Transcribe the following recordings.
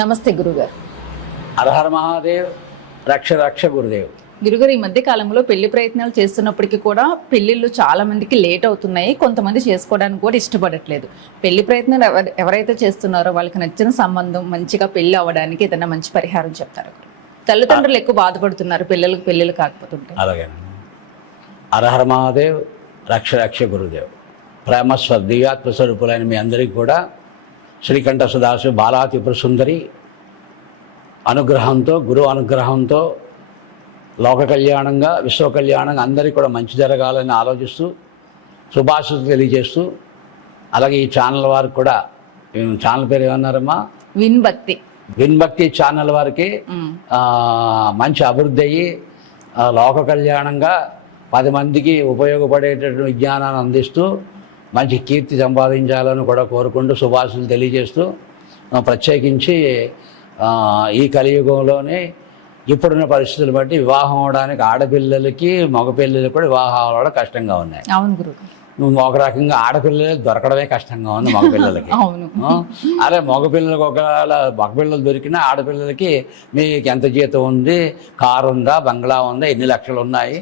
నమస్తే గురుగారు. హరహర మహాదేవ్, రక్ష రక్ష గురుదేవ్. గురుగారు, ఈ మధ్య కాలంలో పెళ్లి ప్రయత్నాలు చేస్తున్నప్పటికీ కూడా పెళ్లిళ్ళు చాలా మందికి లేట్ అవుతున్నాయి. కొంతమంది చేసుకోవడానికి కూడా ఇష్టపడట్లేదు. పెళ్లి ప్రయత్నాలు ఎవరైతే చేస్తున్నారో వాళ్ళకి నచ్చిన సంబంధం మంచిగా పెళ్లి అవ్వడానికి ఏదైనా మంచి పరిహారం చెప్తారు? తల్లిదండ్రులు ఎక్కువ బాధపడుతున్నారు పిల్లలకు పెళ్లిళ్ళు కాకపోతుంటే. అలాగే. హరహర మహాదేవ్, రక్ష రక్ష గురుదేవ్. ప్రేమ దివ్యాత్మ స్వరూపులైన మీ అందరికీ కూడా శ్రీకంఠ సదాశివ బాలా త్రిపుర సుందరి అనుగ్రహంతో, గురువు అనుగ్రహంతో లోక కళ్యాణంగా, విశ్వ కళ్యాణంగా అందరికీ కూడా మంచి జరగాలని ఆలోచిస్తూ శుభాశీస్సులు తెలియజేస్తూ, అలాగే ఈ ఛానల్ వారికి కూడా, ఛానల్ పేరు ఏమన్నారమ్మా? విన్భక్తి ఛానల్ వారికి మంచి అభివృద్ధి అయ్యి లోక కళ్యాణంగా 10 మందికి ఉపయోగపడేటటువంటి విజ్ఞానాన్ని అందిస్తూ మంచి కీర్తి సంపాదించాలని కూడా కోరుకుంటూ శుభాశీస్సులు తెలియజేస్తూ, ప్రత్యేకించి ఈ కలియుగంలోనే ఇప్పుడున్న పరిస్థితులు బట్టి వివాహం అవడానికి ఆడపిల్లలకి మగపిల్లలకి కూడా వివాహం అవ్వడం కష్టంగా ఉన్నాయి. అవును గురు. ఒక రకంగా ఆడపిల్లలు దొరకడమే కష్టంగా ఉంది మగపిల్లలకి. అదే మగపిల్లలకు ఒకవేళ మగపిల్లలు దొరికినా ఆడపిల్లలకి మీకు ఎంత జీతం ఉంది, కారు ఉందా, బంగ్లా ఉందా, ఎన్ని లక్షలు ఉన్నాయి,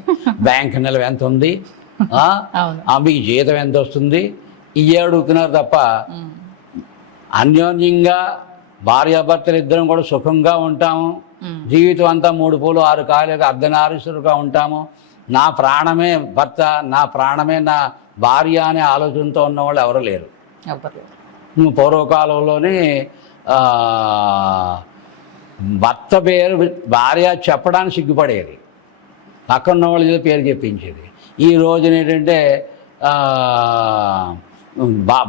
బ్యాంక్ నిల్వ ఎంత ఉంది, మీకు జీతం ఎంత వస్తుంది, ఇవే అడుగుతున్నారు తప్ప అన్యోన్యంగా భార్యాభర్తలు ఇద్దరం కూడా సుఖంగా ఉంటాము, జీవితం అంతా 3 పూలు 6 కాయలుగా అర్ధనారీశ్వరుగా ఉంటాము, నా ప్రాణమే భర్త, నా ప్రాణమే నా భార్య అనే ఆలోచనతో ఉన్నవాళ్ళు ఎవరు లేరు. పూర్వకాలంలోనే భర్త పేరు భార్య చెప్పడానికి సిగ్గుపడేది, పక్కన ఉన్న వాళ్ళు పేరు చెప్పించేది. ఈ రోజున ఏంటంటే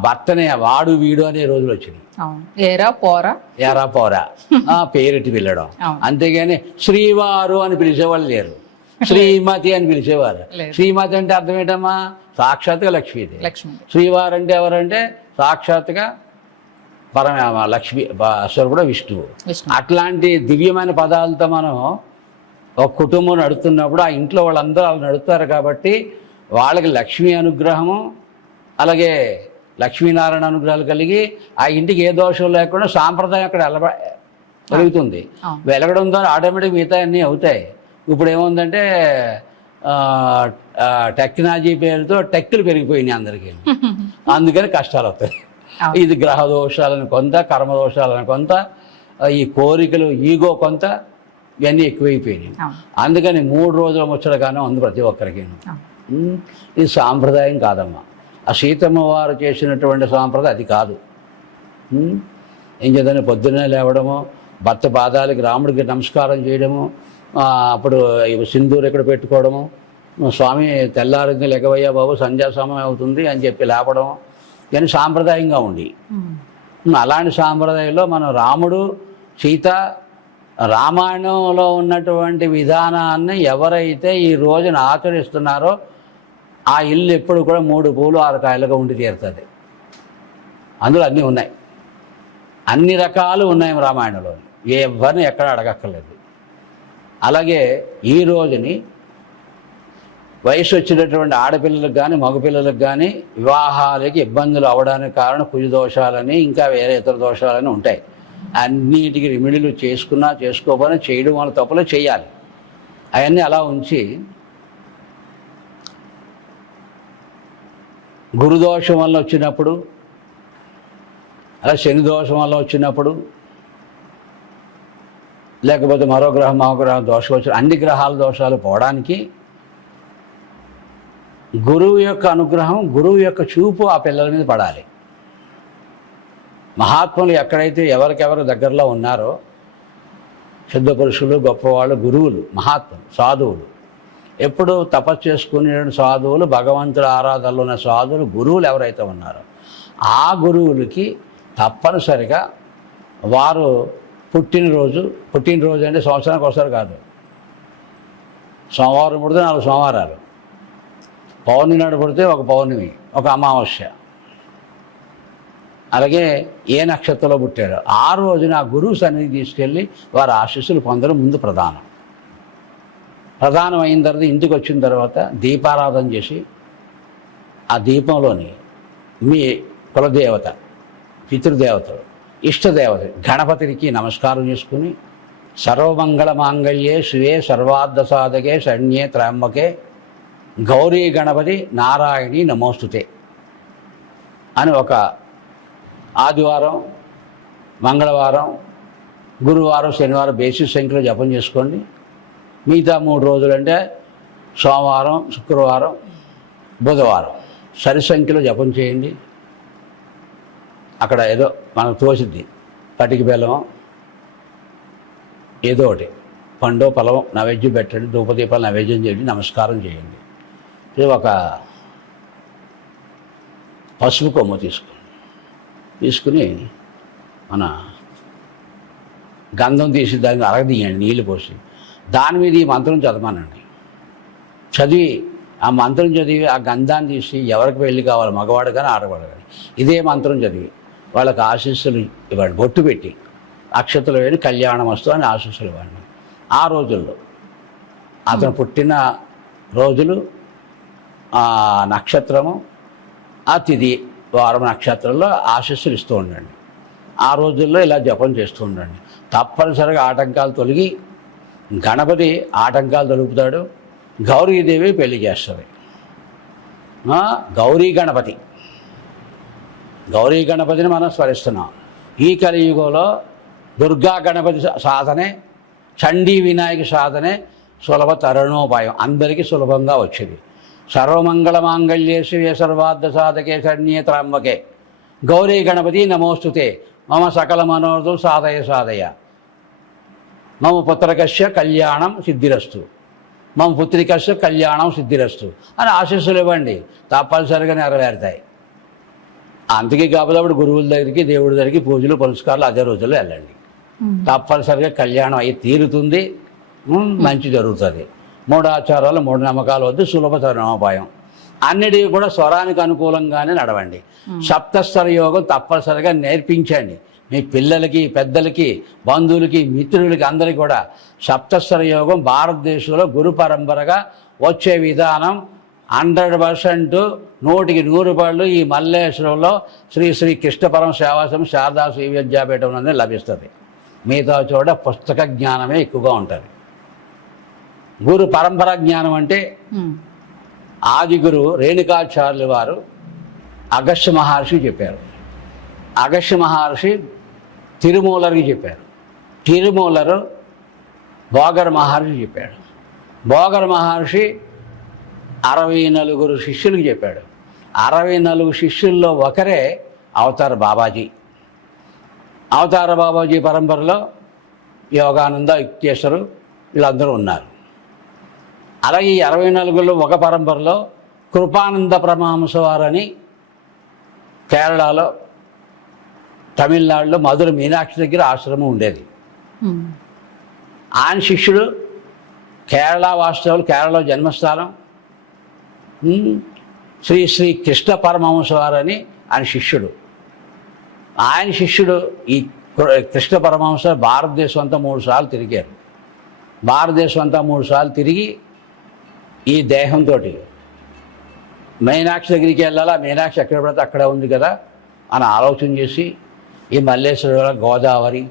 భర్తనే వాడు వీడు అనే రోజులు వచ్చినాయి. ఏరా పోరా పేరెట్టి పిల్లడం, అంతేగాని శ్రీవారు అని పిలిచేవాళ్ళు లేరు, శ్రీమతి అని పిలిచేవారు. శ్రీమతి అంటే అర్థం ఏంటమ్మా? సాక్షాత్గా లక్ష్మీది. శ్రీవారు అంటే ఎవరంటే సాక్షాత్గా లక్ష్మీ స్వరూపుడు విష్ణువు. అట్లాంటి దివ్యమైన పదాలతో మనం ఒక కుటుంబం నడుస్తున్నప్పుడు ఆ ఇంట్లో వాళ్ళందరూ అలా నడుస్తారు కాబట్టి వాళ్ళకి లక్ష్మీ అనుగ్రహము, అలాగే లక్ష్మీనారాయణ అనుగ్రహాలు కలిగి ఆ ఇంటికి ఏ దోషం లేకుండా సాంప్రదాయం అక్కడ వెలుగుతుంది. వెలగడం ద్వారా ఆటోమేటిక్ మిగతా అన్నీ అవుతాయి. ఇప్పుడు ఏముందంటే టెక్నాలజీ పేరుతో టెక్కులు పెరిగిపోయినాయి అందరికీ, అందుకని కష్టాలు వస్తాయి. ఇది గ్రహ దోషాలను కొంత, కర్మ దోషాలను కొంత, ఈ కోరికలు ఈగో కొంత, ఇవన్నీ ఎక్కువైపోయినాయి. అందుకని 3 రోజుల ముచ్చటగానే ఉంది ప్రతి ఒక్కరికి. ఇది సాంప్రదాయం కాదమ్మా. ఆ సీతమ్మ వారు చేసినటువంటి సాంప్రదాయం అది కాదు. ఏం చేద్దాన్ని పొద్దున్నే లేవడము, భర్త పాదాలకి రాముడికి నమస్కారం చేయడము, అప్పుడు సింధూరు ఇక్కడ పెట్టుకోవడము, స్వామి తెల్లారింది లెగవయ్యా బాబు సంధ్యా సమయం అవుతుంది అని చెప్పి లేపడం, ఇవన్నీ సాంప్రదాయంగా ఉండి, అలాంటి సాంప్రదాయంలో మనం రాముడు సీత రామాయణంలో ఉన్నటువంటి విధానాన్ని ఎవరైతే ఈ రోజున ఆచరిస్తున్నారో ఆ ఇల్లు ఎప్పుడు కూడా 3 పూలు 6 కాయలుగా ఉండి తీరుతుంది. అందులో అన్నీ ఉన్నాయి, అన్ని రకాలు ఉన్నాయి రామాయణంలో, ఎవరిని ఎక్కడ అడగక్కర్లేదు. అలాగే ఈ రోజుని వయసు వచ్చినటువంటి ఆడపిల్లలకు కానీ మగపిల్లలకు కానీ వివాహాలకి ఇబ్బందులు అవ్వడానికి కారణం కుజ దోషాలని, ఇంకా వేరే ఇతర దోషాలని ఉంటాయి. అన్నిటికీ రెమెడీలు చేసుకున్నా చేసుకోకపోయినా చేయడం వల్ల తప్పులు చేయాలి. అవన్నీ అలా ఉంచి గురుదోషం వల్ల వచ్చినప్పుడు, అలా శని దోషం వల్ల వచ్చినప్పుడు, లేకపోతే మరో గ్రహం దోషం వచ్చిన అన్ని గ్రహాల దోషాలు పోవడానికి గురువు యొక్క అనుగ్రహం, గురువు యొక్క చూపు ఆ పిల్లల మీద పడాలి. మహాత్ములు ఎక్కడైతే ఎవరికెవరు దగ్గరలో ఉన్నారో, సిద్ధ పురుషులు, గొప్పవాళ్ళు, గురువులు, మహాత్ములు, సాధువులు, ఎప్పుడు తపస్సు చేసుకునే సాధువులు, భగవంతుడు ఆరాధనలో ఉన్న సాధువులు, గురువులు ఎవరైతే ఉన్నారో ఆ గురువులకి తప్పనిసరిగా వారు పుట్టినరోజు అంటే సంవత్సరానికి ఒకసారి కాదు, సోమవారం పుడితే 4 సోమవారాలు, పౌర్ణమి నాడు పుడితే ఒక పౌర్ణమి, ఒక అమావాస్య, అలాగే ఏ నక్షత్రంలో పుట్టారో ఆ రోజున ఆ గురువు సన్నిధికి తీసుకెళ్ళి వారి ఆశీస్సులు పొందడం ముందు ప్రధానం. ప్రధానం అయిన తర్వాత ఇంటికి వచ్చిన తర్వాత దీపారాధన చేసి ఆ దీపంలోని మీ కులదేవత, పితృదేవతలు ఇష్టదేవత గణపతికి నమస్కారం చేసుకుని సర్వమంగళ మాంగళ్యే శివే సర్వార్థ సాధకే శరణ్యే త్రయంబకే గౌరీ గణపతి నారాయణి నమోస్తుతే అని ఒక ఆదివారం, మంగళవారం, గురువారం, శనివారం బేసిక్ సంఖ్యలో జపం చేసుకోండి. మిగతా 3 రోజులు అంటే సోమవారం, శుక్రవారం, బుధవారం సరి సంఖ్యలో జపం చేయండి. అక్కడ ఏదో మనకు తోసిద్ది, పటికి బెల్లం ఏదో ఒకటి పండు పొలం నైవేద్యం పెట్టండి, ధూపదీపాలు నైవేద్యం చేయండి, నమస్కారం చేయండి. ఇది ఒక పసుపు కొమ్మ తీసుకుని మన గంధం తీసి దాన్ని అరగదీయండి, నీళ్ళు పోసి దాని మీద ఈ మంత్రం చదవమానండి. చదివి ఆ మంత్రం చదివి ఆ గంధాన్ని తీసి ఎవరికి పెళ్ళి కావాలి, మగవాడు కానీ ఆడవాడు కానీ ఇదే మంత్రం చదివి వాళ్ళకి ఆశీస్సులు ఇవ్వండి. బొట్టు పెట్టి అక్షతలు వేడి కళ్యాణం వస్తూ అని ఆశీస్సులు ఇవ్వండి. ఆ రోజుల్లో అతను పుట్టిన రోజులు, ఆ నక్షత్రము, ఆ తిథి, వారం, నక్షత్రంలో ఆశీస్సులు ఇస్తూ ఉండండి. ఆ రోజుల్లో ఇలా జపం చేస్తూ ఉండండి. తప్పనిసరిగా ఆటంకాలు తొలగి గణపతి ఆటంకాలు తొలుపుతాడు. గౌరీదేవి పెళ్లి చేస్తుంది. గౌరీ గణపతిని మనం స్మరిస్తున్నాం. ఈ కలియుగంలో దుర్గా గణపతి సాధనే, చండీ వినాయక సాధనే సులభ తరుణోపాయం, అందరికీ సులభంగా వచ్చేది. సర్వమంగళ మాంగళ్యే శివే సర్వార్థ సాధకే శరణ్యే త్రయంబకే గౌరీ గణపతి నమోస్తుతే మమ సకల మనోరథం సాధయ మమ పుత్రకస్య కళ్యాణం సిద్ధిరస్తు, మమ పుత్రికస్య కళ్యాణం సిద్ధిరస్తు అని ఆశీస్సులు ఇవ్వండి. తప్పనిసరిగా నెరవేరుతాయి. అందుకే కాబట్టి గురువుల దగ్గరికి, దేవుడి దగ్గరికి పూజలు పురస్కారాలు అదే రోజుల్లో వెళ్ళండి. తప్పనిసరిగా కళ్యాణం అయ్యి తీరుతుంది, మంచి జరుగుతుంది. 3 ఆచారాలు, 3 నమ్మకాలు వద్దు, సులభ తరుణోపాయం. అన్నిటికీ కూడా స్వరానికి అనుకూలంగానే నడవండి. సప్తస్వర యోగం తప్పనిసరిగా నేర్పించండి మీ పిల్లలకి, పెద్దలకి, బంధువులకి, మిత్రులకి, అందరికీ కూడా. సప్తస్వర యోగం భారతదేశంలో గురు పరంపరగా వచ్చే విధానం 100%, 100% ఈ మల్లేశ్వరంలో శ్రీ శ్రీ కృష్ణపరం సేవాశ్రమం శారదా శ్రీ విద్యాపీఠం అనేది లభిస్తుంది. మిగతా చోట పుస్తక జ్ఞానమే ఎక్కువగా ఉంటుంది. గురు పరంపర జ్ఞానం అంటే ఆది గురువు రేణుకాచార్యుల వారు అగస్త్య మహర్షి చెప్పారు. అగస్త్య మహర్షి తిరుమూలరికి చెప్పారు. తిరుమూలరు భోగర మహర్షి చెప్పాడు. భోగర మహర్షి 64 శిష్యులకు చెప్పాడు. 64 శిష్యుల్లో ఒకరే అవతార బాబాజీ. అవతార బాబాజీ పరంపరలో యోగానంద, యుక్తేశ్వరు వీళ్ళందరూ ఉన్నారు. అలాగే ఈ 64లో ఒక పరంపరలో కృపానంద పరమహంస వారని కేరళలో, తమిళనాడులో మధుర మీనాక్షి దగ్గర ఆశ్రమం ఉండేది. ఆయన శిష్యుడు కేరళ వాస్తవులు, కేరళలో జన్మస్థానం శ్రీ శ్రీ కృష్ణ పరమహంస వారని ఆయన శిష్యుడు. ఆయన శిష్యుడు ఈ కృష్ణ పరమహంస భారతదేశం అంతా 3 సార్లు తిరిగారు. భారతదేశం అంతా 3 సార్లు తిరిగి ఈ దేహంతో మీనాక్షి దగ్గరికి వెళ్ళాలా, మీనాక్షి ఎక్కడ పడితే అక్కడ ఉంది కదా అని ఆలోచన చేసి ఈ మల్లేశ్వర గోదావరి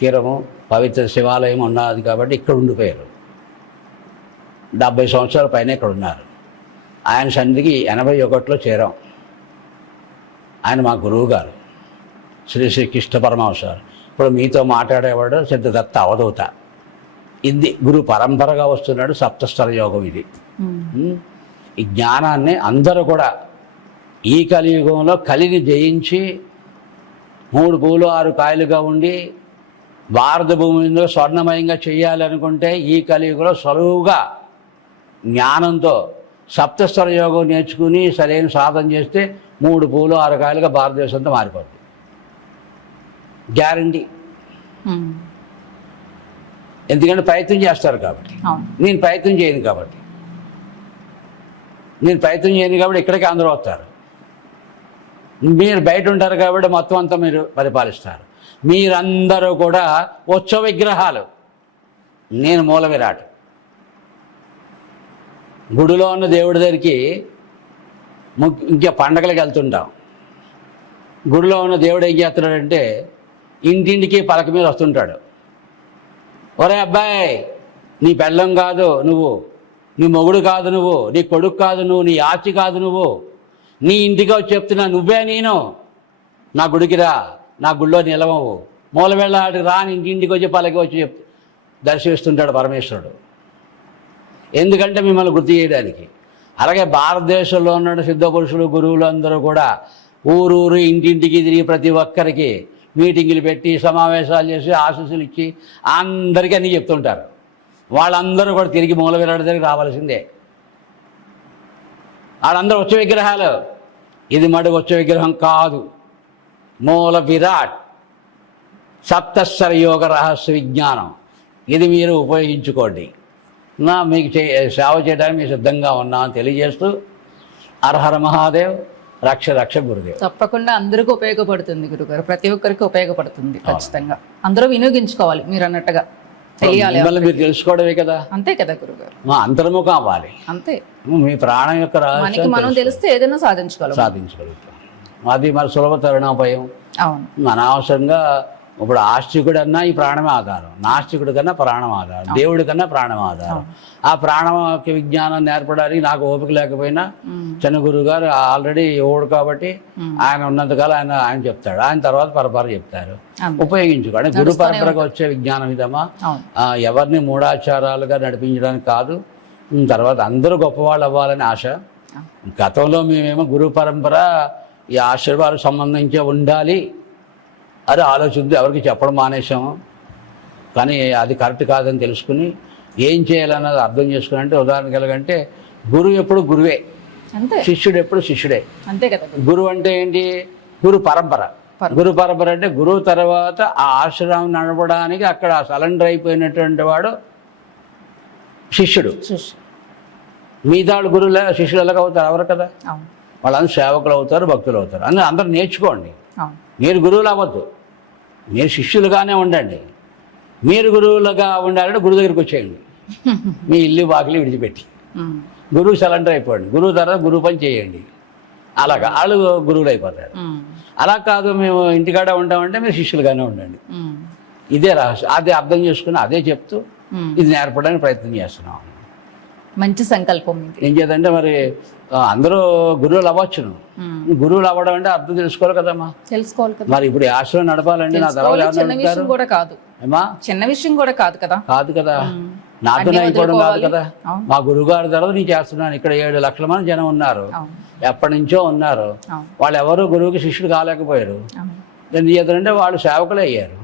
తీరము, పవిత్ర శివాలయం ఉన్నది కాబట్టి ఇక్కడ ఉండిపోయారు. 70 సంవత్సరాల పైన ఇక్కడ ఉన్నారు. ఆయన సన్నిధికి 81లో చేరాం. ఆయన మా గురువు గారు శ్రీ శ్రీ కృష్ణ పరమహంస. ఇప్పుడు మీతో మాట్లాడేవాడు సిద్ధదత్త అవధూత. ఇది గురు పరంపరగా వస్తున్నాడు సప్తస్వర యోగం. ఇది ఈ జ్ఞానాన్ని అందరూ కూడా ఈ కలియుగంలో కలిని జయించి 3 పూలు 6 కాయలుగా ఉండి భారత భూమిలో స్వర్ణమయంగా చేయాలనుకుంటే ఈ కలియుగంలో సులువుగా జ్ఞానంతో సప్తస్వర యోగం నేర్చుకుని సరైన సాధన చేస్తే 3 పూలు 6 కాయలుగా భారతదేశంతో మారిపోతుంది. గ్యారంటీ. ఎందుకంటే ప్రయత్నం చేస్తారు కాబట్టి. నేను ప్రయత్నం చేయను కాబట్టి ఇక్కడికి అందరూ వస్తారు. మీరు బయట ఉంటారు కాబట్టి మొత్తం అంతా మీరు పరిపాలిస్తారు. మీరందరూ కూడా ఉత్సవ విగ్రహాలు, నేను మూల విరాట్. గుడిలో ఉన్న దేవుడి దగ్గరికి ఇంకా పండగలకు వెళ్తుంటాం. గుడిలో ఉన్న దేవుడు ఏం చేస్తున్నాడంటే ఇంటింటికి పలక మీద వస్తుంటాడు. ఒరే అబ్బాయి, నీ పెళ్ళం కాదు నువ్వు, నీ మొగుడు కాదు నువ్వు, నీ కొడుకు కాదు నువ్వు, నీ ఆచి కాదు నువ్వు, నీ ఇంటికి వచ్చి చెప్తున్నా నువ్వే నేను, నా గుడికి రా, నా గుడిలో నిలవవు, మూలవేళ రా, ఇంటింటికి వచ్చి పలకి వచ్చి దర్శిస్తుంటాడు పరమేశ్వరుడు. ఎందుకంటే మిమ్మల్ని గుర్తు చేయడానికి. అలాగే భారతదేశంలో ఉన్న సిద్ధ పురుషులు గురువులు అందరూ కూడా ఊరూరు ఇంటింటికి తిరిగి ప్రతి ఒక్కరికి మీటింగులు పెట్టి సమావేశాలు చేసి ఆశీస్సులు ఇచ్చి అందరికీ అన్నీ చెప్తుంటారు. వాళ్ళందరూ కూడా తిరిగి మూల విరాట్ దగ్గరికి రావాల్సిందే. వాళ్ళందరూ వచ్చే విగ్రహాలు, ఇది మడుగు వచ్చే విగ్రహం కాదు. మూల విరాట్ సప్తస్వర యోగ రహస్య విజ్ఞానం, ఇది మీరు ఉపయోగించుకోండి. మీకు సేవ చేయడానికి మేము సిద్ధంగా ఉన్నామని తెలియజేస్తూ హర మహాదేవ్, రక్ష రక్ష గురుదేవ్. తప్పకుండా అందరికీ ఉపయోగపడుతుంది గురుగారు, ప్రతి ఒక్కరికి ఉపయోగపడుతుంది. ఖచ్చితంగా అందరూ వినియోగించుకోవాలి. మీరు అన్నట్టుగా తెలియాలి, మిమ్మల్ని మీరు తెలుసుకోవడమే కదా. అంతే కదా గురుగారు, మా అంతర్ముఖం అవ్వాలి. అంతే, మీ ప్రాణం యొక్క మనకి మనం తెలిస్తే ఏదైనా సాధించగలుగుతాం. అది మరి సులభ తరుణోపాయం. అవును, అనవసరంగా ఇప్పుడు ఆస్తికుడు అన్నా ఈ ప్రాణమే ఆధారం, నాస్తికుడి కన్నా ప్రాణం ఆధారం, దేవుడి కన్నా ప్రాణం ఆధారం. ఆ ప్రాణం విజ్ఞానం నేర్పడానికి నాకు ఓపిక లేకపోయినా చిన్న గురువు గారు ఆల్రెడీ యువడు కాబట్టి ఆయన ఉన్నంతకాలం ఆయన చెప్తాడు, ఆయన తర్వాత పరపర చెప్తారు. ఉపయోగించుకోండి. గురు పరంపరకు వచ్చే విజ్ఞానం ఇదమ్మా. ఎవరిని మూఢాచారాలుగా నడిపించడానికి కాదు, తర్వాత అందరూ గొప్పవాళ్ళు అవ్వాలని ఆశ. గతంలో మేమేమో గురు పరంపర ఈ ఆశీర్వాదాలకు సంబంధించి ఉండాలి అది ఆలోచించి ఎవరికి చెప్పడం మానేసాము. కానీ అది కరెక్ట్ కాదని తెలుసుకుని ఏం చేయాలన్నది అర్థం చేసుకుని, అంటే ఉదాహరణకి ఎలాగంటే గురువు ఎప్పుడు గురువే, శిష్యుడు ఎప్పుడు శిష్యుడే. అంతే కదా. గురువు అంటే ఏంటి? గురు పరంపర. గురు పరంపర అంటే గురువు తర్వాత ఆ ఆశ్రమం నడపడానికి అక్కడ సరెండర్ అయిపోయినటువంటి వాడు శిష్యుడు. మిగతాడు గురువులే శిష్యులు ఎలాగ అవుతారు? ఎవరు కదా. వాళ్ళందరూ సేవకులు అవుతారు, భక్తులు అవుతారు. అందరూ నేర్చుకోండి. మీరు గురువులు అవ్వద్దు, మీరు శిష్యులుగానే ఉండండి. మీరు గురువులుగా ఉండాలంటే గురువు దగ్గరికి వచ్చేయండి, మీ ఇల్లు వాకిలి విడిచిపెట్టి గురువు సరెండర్ అయిపోండి. గురువు తర్వాత గురువు పని చేయండి. అలాగా వాళ్ళు గురువులు అయిపోతారు. అలా కాదు మేము ఇంటికాడ ఉంటామంటే మీరు శిష్యులుగానే ఉండండి. ఇదే రహస్యం. అదే అర్థం చేసుకుని అదే చెప్తూ ఇది నేర్పడానికి ప్రయత్నం చేస్తున్నాం. మంచి సంకల్పం. ఏం చేద్దంటే మరి అందరూ గురువులు అవ్వచ్చును. గురువులు అవ్వడం అంటే అర్థం తెలుసుకోవాలి కదమ్మా. తెలుసుకోవాలి కదా. మరి ఇప్పుడు ఆశ్రమం నడపాలండి, నా తర్వాత చిన్న విషయం కూడా కాదు. చిన్న విషయం కూడా కాదు కదా. కాదు కదా, నాతోనే అయిపోవడం కాదు కదా. మా గురువుగారి తర్వాత నేను చేస్తున్నాను. ఇక్కడ 7 లక్షల మంది జనం ఉన్నారు, ఎప్పటి నుంచో ఉన్నారు. వాళ్ళు ఎవరు గురువుకి శిష్యుడు కాలేకపోయారు. ఎందుకు చేద్దారంటే వాళ్ళు సేవకులే అయ్యారు.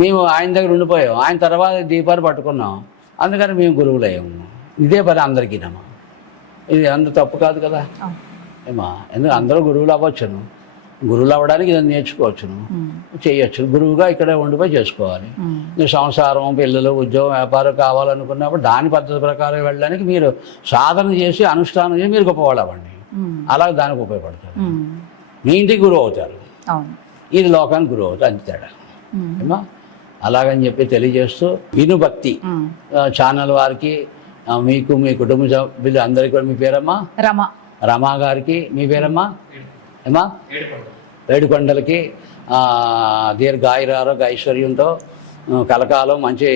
మేము ఆయన దగ్గర ఉండిపోయాం, ఆయన తర్వాత దీపాలు పట్టుకున్నాం, అందుకని మేము గురువులు అయ్యాము. ఇదే పని అందరికీనమ్మా. ఇది అందరూ తప్పు కాదు కదా ఏమా. ఎందుకంటే అందరూ గురువులు అవ్వచ్చును, గురువులు అవ్వడానికి ఇది నేర్చుకోవచ్చును, చేయొచ్చు. గురువుగా ఇక్కడే ఉండిపోయి చేసుకోవాలి. మీరు సంసారం, పిల్లలు, ఉద్యోగం, వ్యాపారం కావాలనుకున్నప్పుడు దాని పద్ధతి ప్రకారం వెళ్ళడానికి మీరు సాధన చేసి అనుష్ఠానం చేసి మీరు గొప్పవాళ్ళు అవ్వండి. అలాగే దానికి ఉపయోగపడతారు. మీ ఇంటికి గురువు అవుతారు, ఇది లోకానికి గురువు అవుతారు. అంతే తేడా ఏమా. అలాగని చెప్పి తెలియజేస్తూ వినుభక్తి ఛానల్ వారికి, మీకు, మీ కుటుంబ సభ్యులు అందరికీ కూడా. మీ పేరమ్మా? రమా గారికి. మీ పేరమ్మా? ఏమా? ఏడుకొండలకి దీర్ఘాయురారోగ్య ఐశ్వర్యంతో కలకాలం మంచి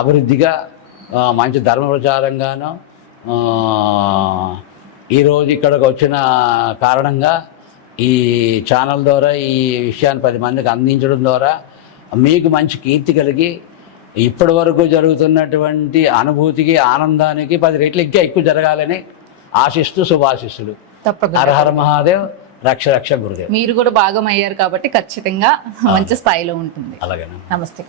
అభివృద్ధిగా, మంచి ధర్మ ప్రచారంగాను ఈరోజు ఇక్కడికి వచ్చిన కారణంగా ఈ ఛానల్ ద్వారా ఈ విషయాన్ని 10 మందికి అందించడం ద్వారా మీకు మంచి కీర్తి కలిగి ఇప్పటి వరకు జరుగుతున్నటువంటి అనుభూతికి, ఆనందానికి 10 రెట్లు ఇంకా ఎక్కువ జరగాలని ఆశిస్తూ శుభాశిస్సులు. హర హర మహాదేవ్, రక్ష రక్ష గురుదేవ్. మీరు కూడా భాగం అయ్యారు కాబట్టి ఖచ్చితంగా మంచి స్థాయిలో ఉంటుంది. అలాగే. నమస్తే.